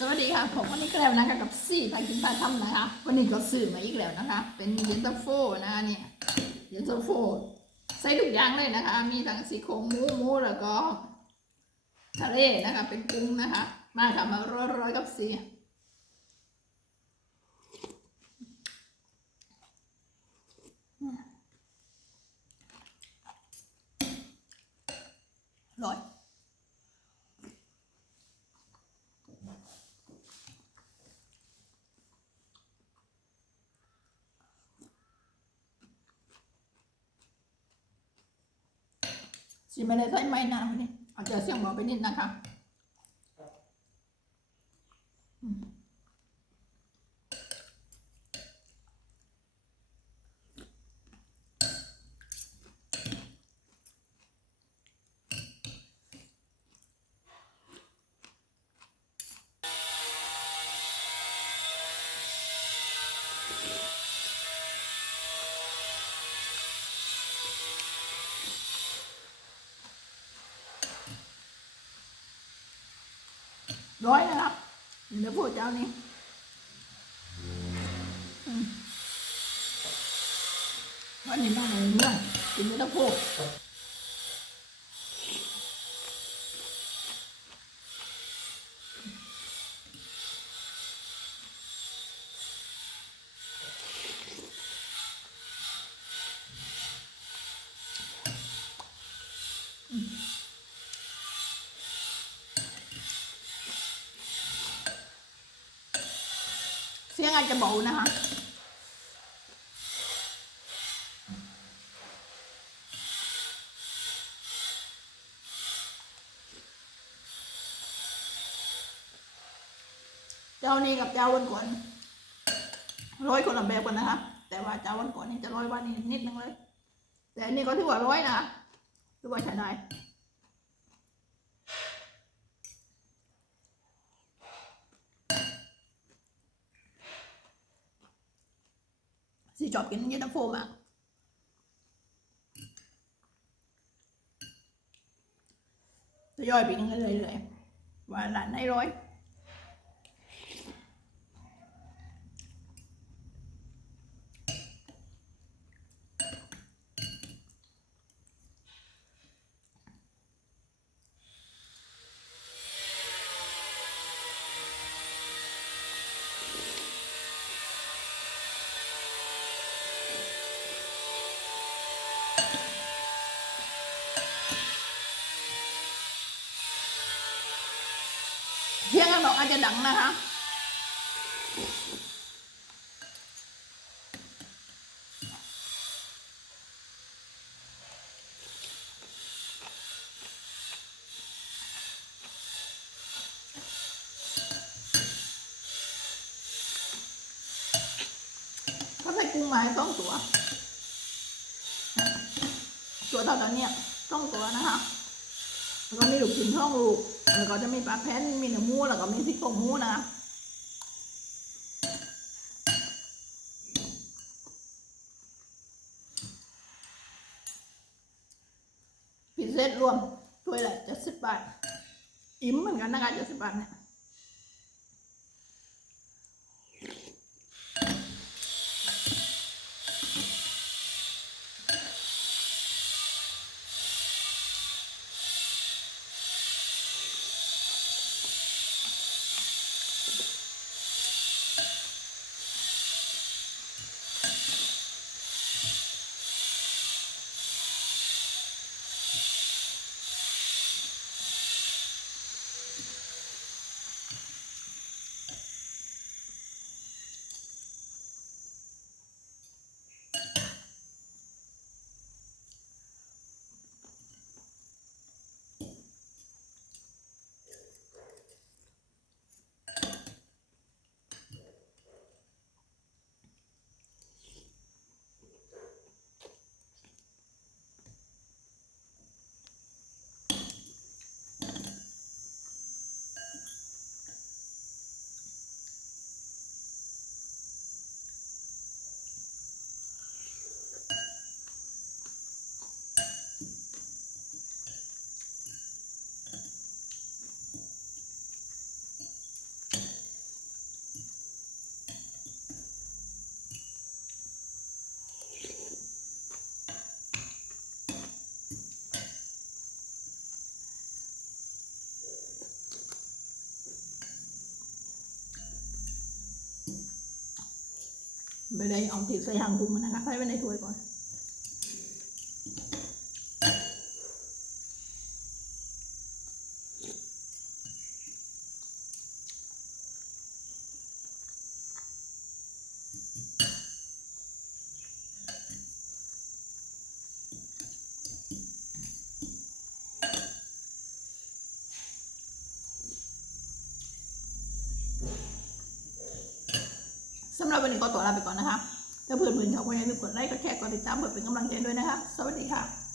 สวัสดีค่ะ ผมวันนี้ก็แล้วนะคะกับซี่ทากินตาทำนะคะ วันนี้ก็ซื้อมาอีกแล้วนะคะ เป็นเย็นตาโฟนะคะเนี่ยเย็นตาโฟใส่ทุกอย่างเลยนะคะ มีทั้งสีโครงหมูหมูแล้วก็ทะเลนะคะ เป็นกุ้งนะคะ มาค่ะมาร้อยๆกับซี่ร้อย สิไม่ได้ใส่ไม้นานวันนี้อาจจะเสียงหมอไปนิดนะคะ อืม ร้อยนะครับเดี๋ยวพูดเจ้านี้วันนี้มาในเรื่องกินไม่ต้องพูด ยงอาจจะเบานะคะ เจ้านี้กับเจ้าวันก่อนร้อยคนละแบบกันนะคะแต่ว่าเจ้าวันก่อนนี่จะร้อยวันนี้นิดนึงเลย แต่อันนี้ก็ถือว่าร้อยนะถือว่าใช้ได้ ชอบกินเย็นตาโฟมากจะย่อยไปกันเลยเลยๆว่าร้านไหนร้อย เสียงข้างนอกอาจจะดังนะคะเขาใส่กุ้งมาให้สองตัว ตัวเท่านั้นเนี่ยสองตัวนะคะ แล้วก็มีลูกชิ้นท่องลูกแล้วก็จะมีปลาแพ้นมีเนื้อมูแล้วก็มีซี่โครงหมูนะคะพิเศษรวมถ้วยละเจ็ดสิบบาทอิ่มเหมือนกันนะคะเจ็ดสิบบาทเนี่ย ไปได้เอาติดใส่หางกุ้งนนะคะใส่ไว้ในถ้วยก่อน สำหรับวันนี้ก็ตัวลาไปก่อนนะคะ ถ้าเพื่อนๆชอบก็อย่าลืมกดไลค์กดแชร์กดติดตามเพื่อเป็นกำลังใจด้วยนะคะ สวัสดีค่ะ